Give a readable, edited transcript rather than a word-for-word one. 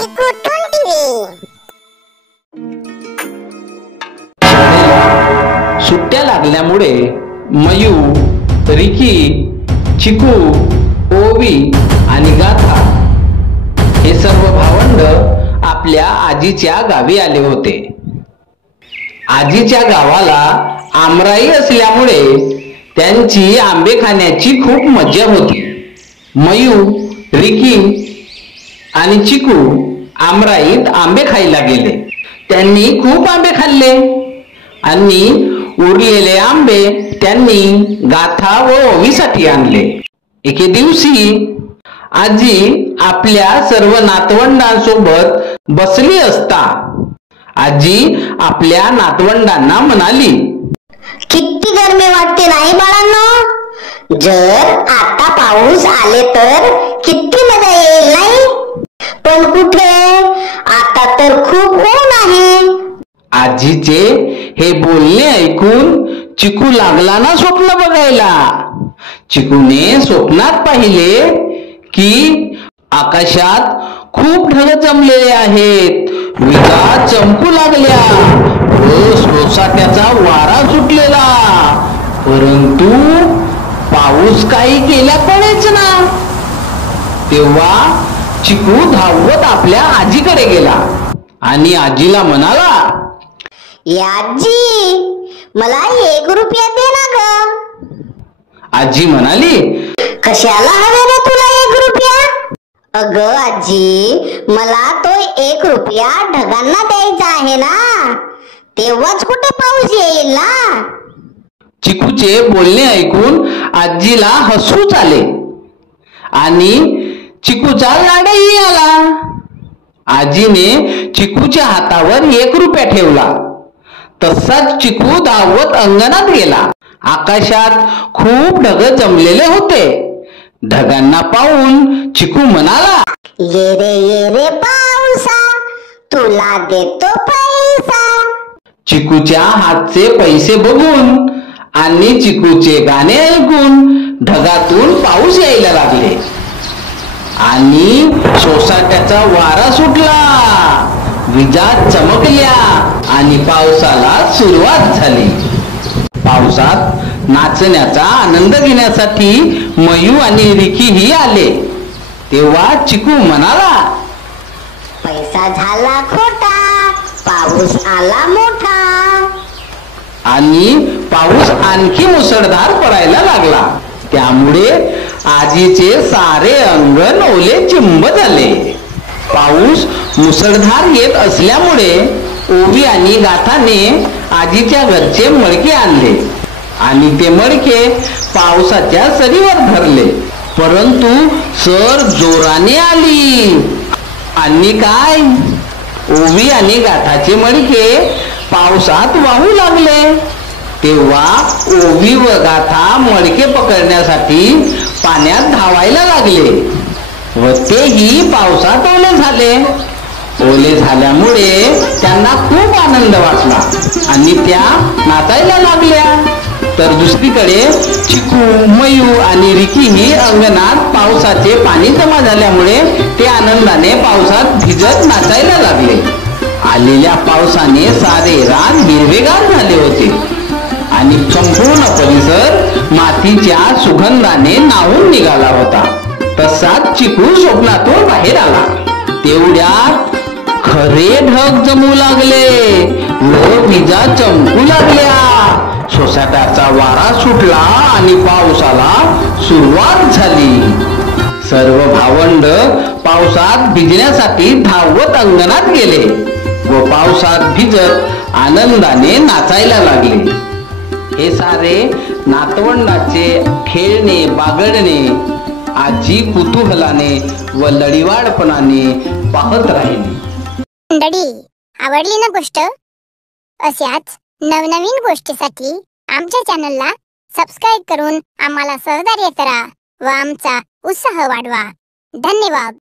चिकू टीव्ही। सुट्ट्या लागल्यामुळे मयू, रिकी, चिकू, ओवी आणि गाथा हे सर्व भावंड आपल्या आजीच्या गावी आले होते। आजीच्या गावाला आमराई असल्यामुळे त्यांची आंबे खाण्याची खूप मजा होती। मयू, रिकी आणि चिकू आमराईत आंबे खायला गेले। त्यांनी खूप आंबे खाल्ले आणि उरलेले आंबे त्यांनी गाथा व ओवीसाठी आणले। एके दिवशी आजी आपल्या सर्व नातवंडांसोबत बसली असता आजी आपल्या नातवंडांना म्हणाली, किती गरमी वाटते नाही बाळांनो? जर आता पाऊस आले तर किती मजा येईल नाही? पण कुठे, आता तर खूप ऊन आहे। आजीचे हे बोलणे ऐकून चिकू लागला ना स्वप्न बघायला। चिकूने स्वप्नात पाहिले की आकाशात खूप ढग जमलेले आहेत, विजा चमकू लागल्या व सोसाट्याचा वारा सुटलेला, परंतु पाऊस काही गेला पडेच ना। तेव्हा चिकू धावत आपल्या आजीकडे गेला आणि आजीला म्हणाला, आजी, मला 1 रुपया दे ना ग। आजी म्हणाली, कशाला हवे रे तुला 1 रुपया? अग आजी, मला तो 1 रुपया ढगांना द्यायचा आहे ना, तेव्हाच कुठे पाऊस येईल ना। चिकूचे बोलणे ऐकून आजीला हसूच आले आणि चिकूचा लाडही आला। आजीने चिकूच्या हातावर 1 रुपया ठेवला। तसाच चिकू धावत अंगणात गेला। आकाशात खूप ढग जमलेले होते। ढगांना पाहून चिकू म्हणाला, ये रे पावसा, तुला देतो पैसा। चिकूच्या हातचे पैसे बघून आणि चिकूचे गाणे ऐकून ढगातून पाऊस यायला लागले आणि सोसाट्याचा वारा सुटला, विजा चमकल्या आणि पावसाला सुरुवात झाली। पावसात नाचण्याचा आनंद घेण्यासाठी मयू आणि रिकीही आले। तेव्हा चिकू म्हणाला, पैसा झाला खोटा, पाऊस आला मोठा। आणि पाऊस आणखी मुसळधार पडायला लागला। त्यामुळे आजीचे सारे अंगण ओले चिंब झाले। पाऊस मुसळधार येत असल्यामुळे ओवी आणि गाथाने आजीच्या घरचे मडके आणले आणि ते मडके पावसाच्या सरीवर धरले, परंतु सर जोराने आली आणि काय, ओवी आणि गाथाचे मडके पावसात वाहू लागले। तेव्हा ओवी व गाथा मडके पकडण्यासाठी पाण्यात धावायला लागले व तेही पावसात ओले झाले। ओले झाल्यामुळे त्यांना खूप आनंद वाटला आणि त्या नाचायला लागल्या। तर दुसरीकडे चिकू, मयू आणि रिकी ही अंगणात पावसाचे पाणी जमा झाल्यामुळे ते आनंदाने पावसात भिजत नाचायला लागले। आलेल्या पावसाने सारे रान हिरवेगार झाले होते आणि संपूर्ण परिसर मातीच्या सुगंधाने न्हाऊन निघाला होता। तसाच चिकू स्वप्नातून बाहेर आला। तेवढ्यात खरे ढग जमू लागले व विजा चमकू लागल्या, सोसाट्याचा वारा सुटला आणि पावसाला सुरुवात झाली। सर्व भावंड पावसात भिजण्यासाठी धावत अंगणात गेले व पावसात भिजत आनंदाने नाचायला लागले। हे सारे नातवंडाचे खेळणे बागडणे आजी कुतूहलाने व लढीवाडपणाने पाहत राहिली। मंडळी, आवडली ना गोष्ट? अशाच नवनवीन गोष्टीसाठी आमच्या चॅनलला सबस्क्राईब करून आम्हाला सहकार्य करा व आमचा उत्साह वाढवा। धन्यवाद।